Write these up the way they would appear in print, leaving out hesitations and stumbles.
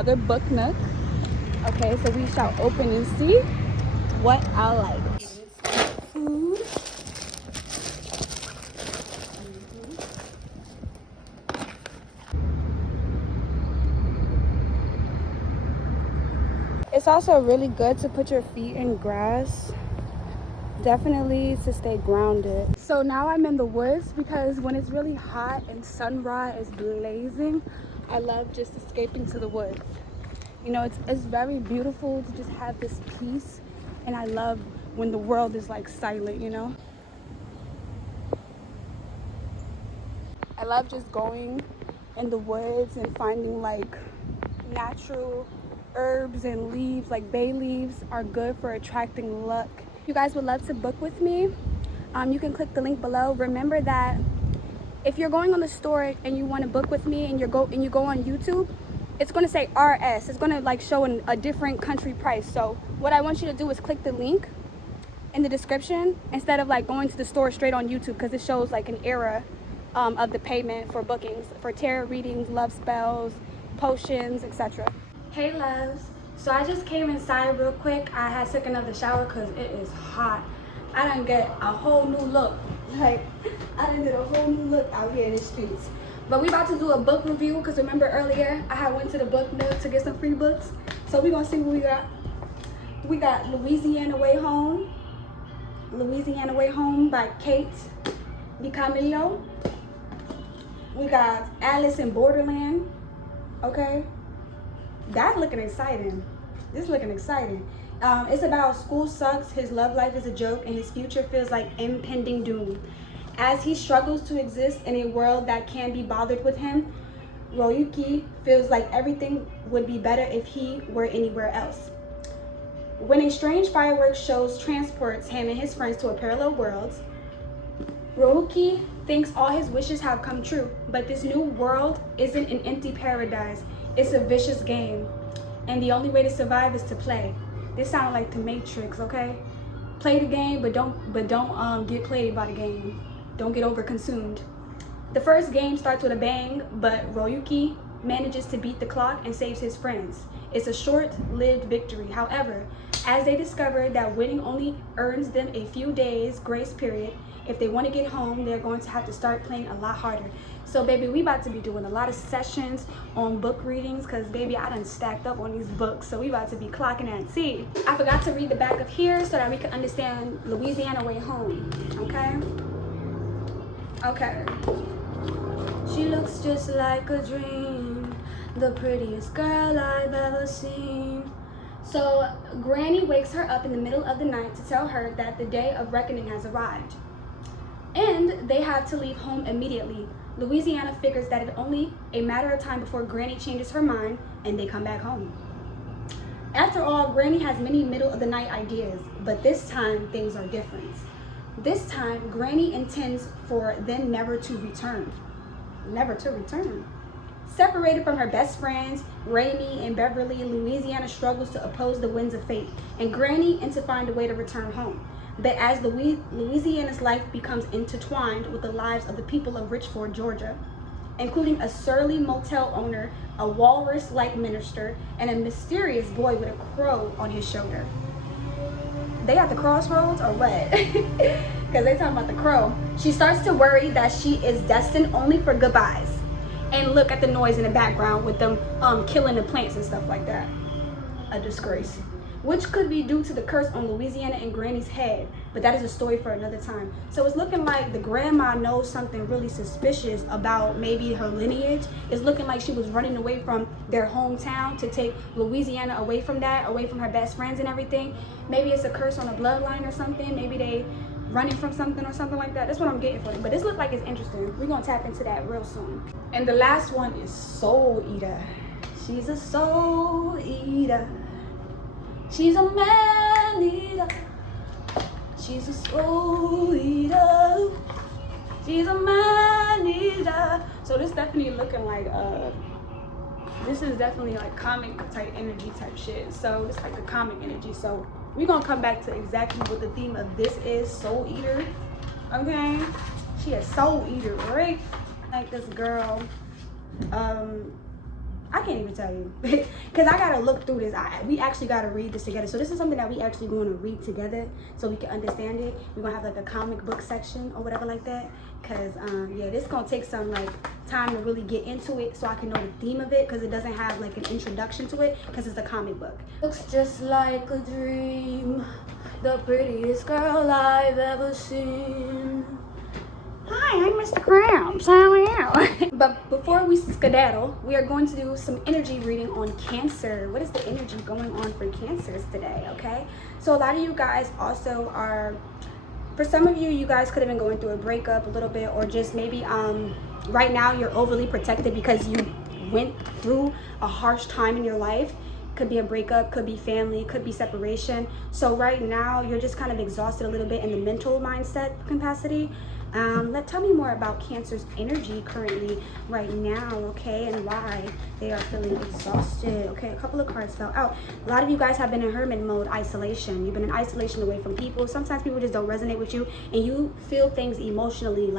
another book nook. Okay, so we shall open and see what I like. Food. It's also really good to put your feet in grass. Definitely to stay grounded. So now I'm in the woods because when it's really hot and sunrise is blazing, I love just escaping to the woods. You know, it's very beautiful to just have this peace, and I love when the world is like silent, you know. I love just going in the woods and finding like natural herbs and leaves. Like bay leaves are good for attracting luck. If you guys would love to book with me, you can click the link below. Remember that if you're going on the store and you want to book with me and you go on YouTube, it's going to say RS. It's going to like show a different country price. So what I want you to do is click the link in the description instead of like going to the store straight on YouTube, because it shows like an error of the payment for bookings for tarot readings, love spells, potions, etc. Hey loves, so I just came inside real quick. I had took another shower because it is hot. I done get a whole new look. Like, I done did a whole new look out here in the streets. But we about to do a book review because remember earlier I had went to the book nook to get some free books. So we gonna see what we got. We got Louisiana Way Home. Louisiana Way Home by Kate DiCamillo. We got Alice in Borderland. Okay. That's looking exciting. This looking exciting. It's about school sucks, his love life is a joke, and his future feels like impending doom. As he struggles to exist in a world that can't be bothered with him, Ryuki feels like everything would be better if he were anywhere else. When a strange fireworks show transports him and his friends to a parallel world, Ryuki thinks all his wishes have come true, but this new world isn't an empty paradise. It's a vicious game, and the only way to survive is to play. This sounds like the Matrix, okay? Play the game, but don't get played by the game. Don't get overconsumed. The first game starts with a bang, but Ryuki manages to beat the clock and saves his friends. It's a short-lived victory. However, as they discover that winning only earns them a few days grace period, if they want to get home, they're going to have to start playing a lot harder. So baby, we about to be doing a lot of sessions on book readings because baby, I done stacked up on these books. So we about to be clocking and see. I forgot to read the back of here so that we can understand Louisiana Way Home, okay? Okay. She looks just like a dream, the prettiest girl I've ever seen. So Granny wakes her up in the middle of the night to tell her that the day of reckoning has arrived. And they have to leave home immediately. Louisiana figures that it's only a matter of time before Granny changes her mind and they come back home. After all, Granny has many middle of the night ideas, but this time things are different. This time, Granny intends for them never to return. Never to return. Separated from her best friends, Raimi and Beverly, Louisiana struggles to oppose the winds of fate, and Granny and to find a way to return home. But as Louisiana's life becomes intertwined with the lives of the people of Richford, Georgia, including a surly motel owner, a walrus-like minister, and a mysterious boy with a crow on his shoulder. They at the crossroads or what? Because they talking about the crow. She starts to worry that she is destined only for goodbyes. And look at the noise in the background with them killing the plants and stuff like that. A disgrace. Which could be due to the curse on Louisiana and Granny's head, but that is a story for another time. So it's looking like the grandma knows something really suspicious about maybe her lineage. It's looking like she was running away from their hometown to take Louisiana away from that, away from her best friends and everything. Maybe it's a curse on a bloodline or something. Maybe they running from something or something like that. That's what I'm getting for them. But this looks like it's interesting. We're gonna tap into that real soon. And the last one is Soul Eater. She's a soul eater. She's a man eater. She's a soul eater. She's a man eater. So this definitely looking like this is definitely like comic type energy type shit. So it's like the comic energy. So we're gonna come back to exactly what the theme of this is. Soul eater. Okay. She a soul eater, right? Like this girl. I can't even tell you because I gotta look through this. We actually gotta read this together. So this is something that we actually going to read together so we can understand it. We're gonna have like a comic book section or whatever like that. Cause yeah, this gonna take some like time to really get into it so I can know the theme of it, because it doesn't have like an introduction to it because it's a comic book. Looks just like a dream, the prettiest girl I've ever seen. Hi, I'm Mr. Krabs. How are you? But before we skedaddle, we are going to do some energy reading on Cancer. What is the energy going on for Cancers today, okay? So a lot of you guys also are, for some of you, you guys could have been going through a breakup a little bit, or just maybe right now you're overly protected because you went through a harsh time in your life. Could be a breakup, could be family, could be separation. So right now you're just kind of exhausted a little bit in the mental mindset capacity. Tell me more about Cancer's energy currently right now, okay, and why they are feeling exhausted. Okay, a couple of cards fell out. A lot of you guys have been in hermit mode, isolation. You've been in isolation away from people. Sometimes people just don't resonate with you, and you feel things emotionally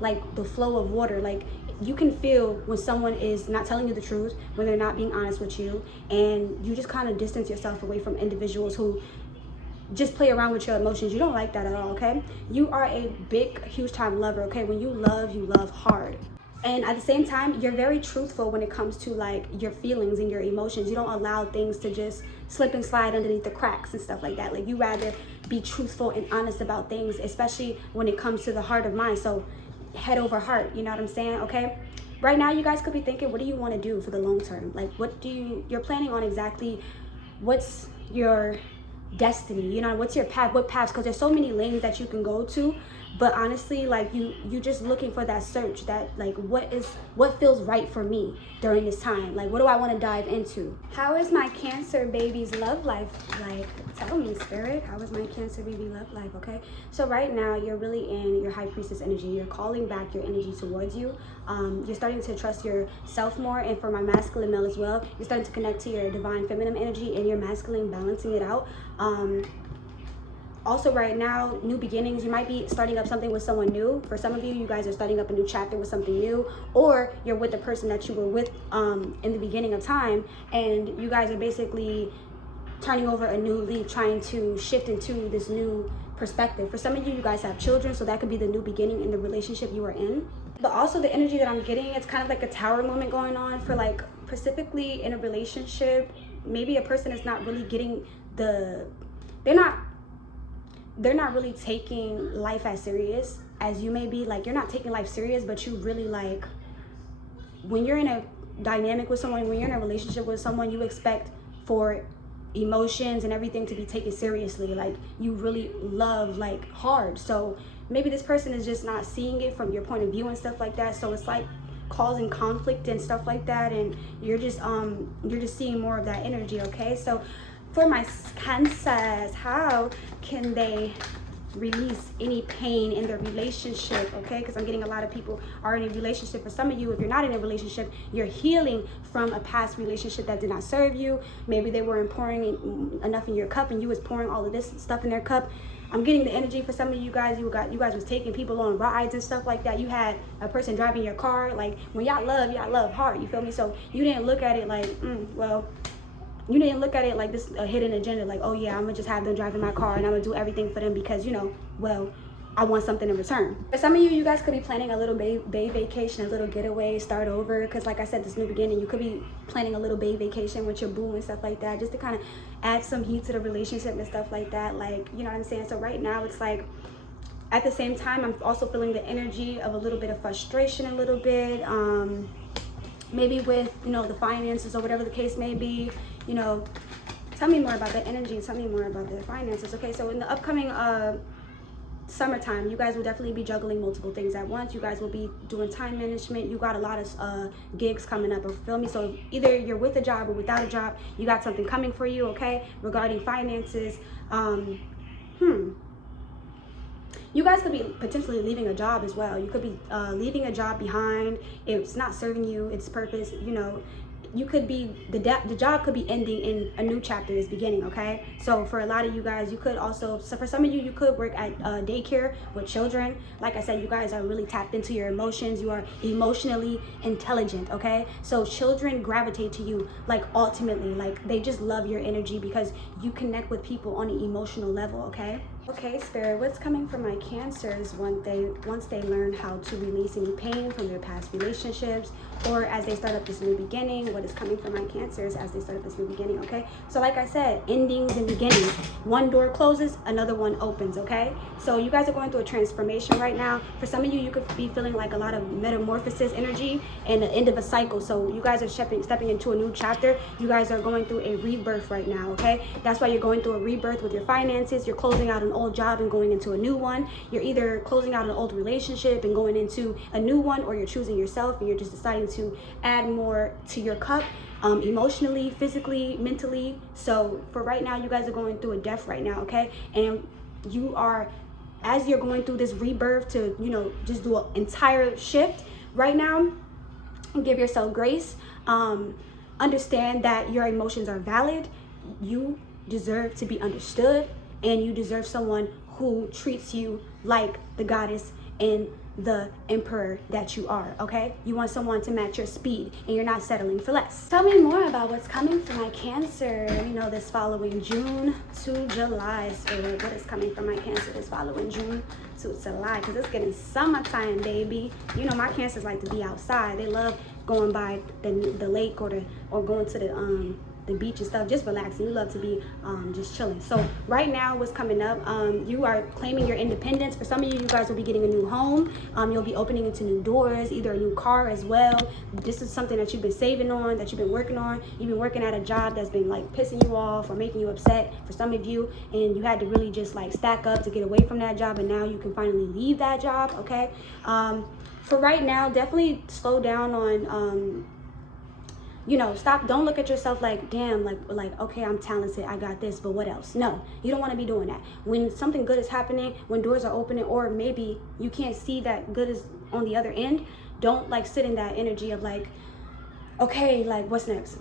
like the flow of water. Like, you can feel when someone is not telling you the truth, when they're not being honest with you, and you just kind of distance yourself away from individuals who just play around with your emotions. You don't like that at all, okay? You are a big, huge time lover, okay? When you love hard. And at the same time, you're very truthful when it comes to like your feelings and your emotions. You don't allow things to just slip and slide underneath the cracks and stuff like that. Like, you rather be truthful and honest about things, especially when it comes to the heart of mind. So head over heart, you know what I'm saying, okay? Right now, you guys could be thinking, what do you want to do for the long term? Like, what do you're planning on exactly? What's your destiny? You know, what's your path? What paths? Because there's so many lanes that you can go to, but honestly, like, you just looking for that search, that like, what feels right for me during this time? Like, what do I want to dive into? How is my Cancer baby's love life like? Tell me, spirit, how is my Cancer baby love life? Okay, so right now you're really in your High Priestess energy. You're calling back your energy towards you. You're starting to trust yourself more, and for my masculine male as well, you're starting to connect to your divine feminine energy and your masculine, balancing it out. Also right now, new beginnings. You might be starting up something with someone new. For some of you, you guys are starting up a new chapter with something new, or you're with the person that you were with in the beginning of time, and you guys are basically turning over a new leaf, trying to shift into this new perspective. For some of you, you guys have children, so that could be the new beginning in the relationship you are in. But also the energy that I'm getting, it's kind of like a tower moment going on for, like, specifically in a relationship. Maybe a person is not really getting they're not really taking life as serious as you may be. Like, you're not taking life serious, but you really, like, when you're in a dynamic with someone, when you're in a relationship with someone, you expect for emotions and everything to be taken seriously. Like, you really love, like, hard. So maybe this person is just not seeing it from your point of view and stuff like that. So it's like causing conflict and stuff like that, and you're just seeing more of that energy, okay? So for my Cancers, how can they release any pain in their relationship, okay? Because I'm getting a lot of people are in a relationship. For some of you, if you're not in a relationship, you're healing from a past relationship that did not serve you. Maybe they weren't pouring enough in your cup, and you was pouring all of this stuff in their cup. I'm getting the energy for some of you guys. You guys was taking people on rides and stuff like that. You had a person driving your car. Like, when y'all love hard, you feel me? So you didn't look at it like, you didn't look at it like this a hidden agenda, like, oh yeah, I'm gonna just have them driving my car and I'm gonna do everything for them because, you know, well, I want something in return. For some of you, you guys could be planning a little bay vacation, a little getaway, start over, because like I said, this new beginning, you could be planning a little bay vacation with your boo and stuff like that, just to kind of add some heat to the relationship and stuff like that. Like, you know what I'm saying? So right now, it's like, at the same time, I'm also feeling the energy of a little bit of frustration, a little bit, maybe with, you know, the finances or whatever the case may be. You know, tell me more about the energy, tell me more about the finances. Okay, so in the upcoming summertime, you guys will definitely be juggling multiple things at once. You guys will be doing time management. You got a lot of gigs coming up, feel me? So either you're with a job or without a job, you got something coming for you, okay? Regarding finances, you guys could be potentially leaving a job as well. You could be leaving a job behind. It's not serving you its purpose, you know. you could be, the job could be ending in a new chapter is beginning, okay? So for a lot of you guys, you could also, so for some of you, you could work at daycare with children. Like I said, you guys are really tapped into your emotions. You are emotionally intelligent, okay? So children gravitate to you, like ultimately, like they just love your energy because you connect with people on an emotional level, okay? Okay, Spirit, what's coming from my Cancers once they learn how to release any pain from their past relationships, or as they start up this new beginning? What is coming from my Cancers as they start up this new beginning, okay? So like I said, endings and beginnings. One door closes, another one opens, okay? So you guys are going through a transformation right now. For some of you, you could be feeling like a lot of metamorphosis energy and the end of a cycle. So you guys are stepping into a new chapter. You guys are going through a rebirth right now, okay? That's why you're going through a rebirth with your finances. You're closing out an old job and going into a new one. You're either closing out an old relationship and going into a new one, or you're choosing yourself and you're just deciding to add more to your cup, emotionally, physically, mentally. So for right now, you guys are going through a death right now, okay? And you are, as you're going through this rebirth to, you know, just do an entire shift right now, give yourself grace. Understand that your emotions are valid. You deserve to be understood, and you deserve someone who treats you like the goddess and the emperor that you are, okay? You want someone to match your speed, and you're not settling for less. Tell me more about what's coming for my Cancer, you know, this following June to July. Spirit, what is coming for my Cancer this following June to July? Because it's getting summertime, baby. You know, my Cancers like to be outside. They love going by the lake or going to the beach and stuff, just relaxing. You love to be just chilling. So right now, what's coming up, you are claiming your independence. For some of you, you guys will be getting a new home. You'll be opening into new doors, either a new car as well. This is something that you've been saving on, that you've been working on. You've been working at a job that's been like pissing you off or making you upset for some of you, and you had to really just like stack up to get away from that job, and now you can finally leave that job, okay? For right now, definitely slow down on you know, stop. Don't look at yourself like, damn, like, okay, I'm talented, I got this, but what else? No, you don't want to be doing that. When something good is happening, when doors are opening, or maybe you can't see that good is on the other end, don't like sit in that energy of like, okay, like what's next,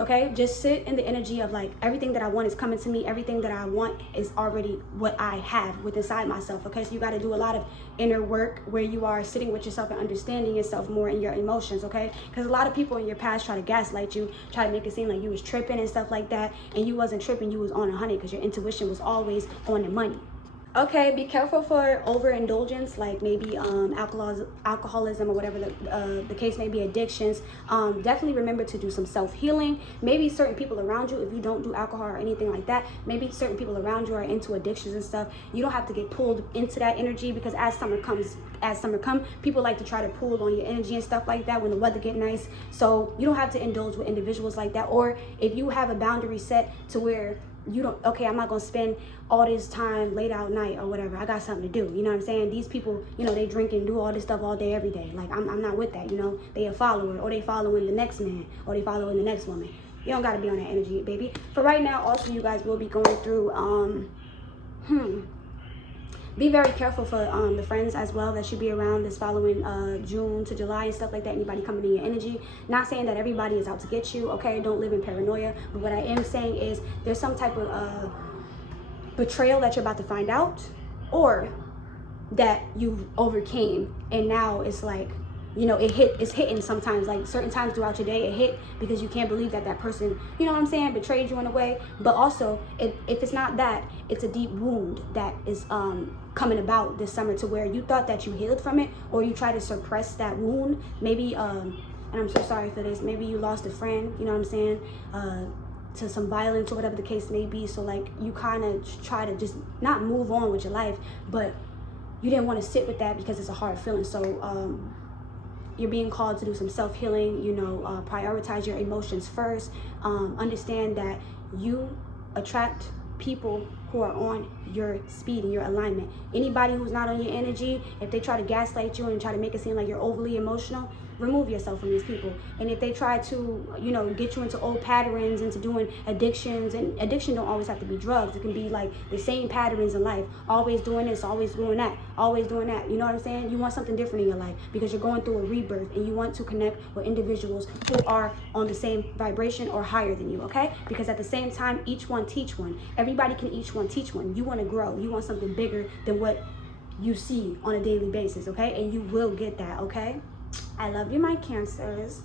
okay? Just sit in the energy of like, everything that I want is coming to me. Everything that I want is already what I have with inside myself, okay? So you got to do a lot of inner work where you are sitting with yourself and understanding yourself more in your emotions, okay? Because a lot of people in your past try to gaslight you, try to make it seem like you was tripping and stuff like that, and you wasn't tripping, you was on 100, because your intuition was always on the money. Okay, be careful for overindulgence, like maybe alcoholism or whatever the case may be, addictions. Definitely remember to do some self-healing. Maybe certain people around you, if you don't do alcohol or anything like that, maybe certain people around you are into addictions and stuff. You don't have to get pulled into that energy, because as summer comes, people like to try to pull on your energy and stuff like that when the weather get nice. So you don't have to indulge with individuals like that. Or if you have a boundary set to where you don't, okay, I'm not gonna spend all this time late out night or whatever, I got something to do, you know what I'm saying? These people, you know, they drink and do all this stuff all day every day. Like I'm not with that, you know. They a follower, or they following the next man, or they following the next woman. You don't got to be on that energy, baby. For right now, also you guys will be going through be very careful for the friends as well that should be around this following June to July and stuff like that. Anybody coming in your energy. Not saying that everybody is out to get you, okay? Don't live in paranoia. But what I am saying is there's some type of betrayal that you're about to find out, or that you overcame, and now it's like, you know, it's hitting sometimes, like certain times throughout your day it hit, because you can't believe that that person, you know what I'm saying, betrayed you in a way. But also, if it's not that, it's a deep wound that is coming about this summer, to where you thought that you healed from it, or you try to suppress that wound. Maybe and I'm so sorry for this, maybe you lost a friend, you know what I'm saying, to some violence or whatever the case may be. So like you kind of try to just not move on with your life, but you didn't want to sit with that because it's a hard feeling. So you're being called to do some self-healing, you know, prioritize your emotions first. Understand that you attract people who are on your speed and your alignment. Anybody who's not on your energy, if they try to gaslight you and try to make it seem like you're overly emotional, remove yourself from these people. And if they try to, you know, get you into old patterns, into doing addictions, and addiction don't always have to be drugs. It can be like the same patterns in life. Always doing this, always doing that, always doing that. You know what I'm saying? You want something different in your life because you're going through a rebirth and you want to connect with individuals who are on the same vibration or higher than you, okay? Because at the same time, each one teach one. Everybody can each one teach one. You want to grow. You want something bigger than what you see on a daily basis, okay? And you will get that, okay? I love you, my Cancers.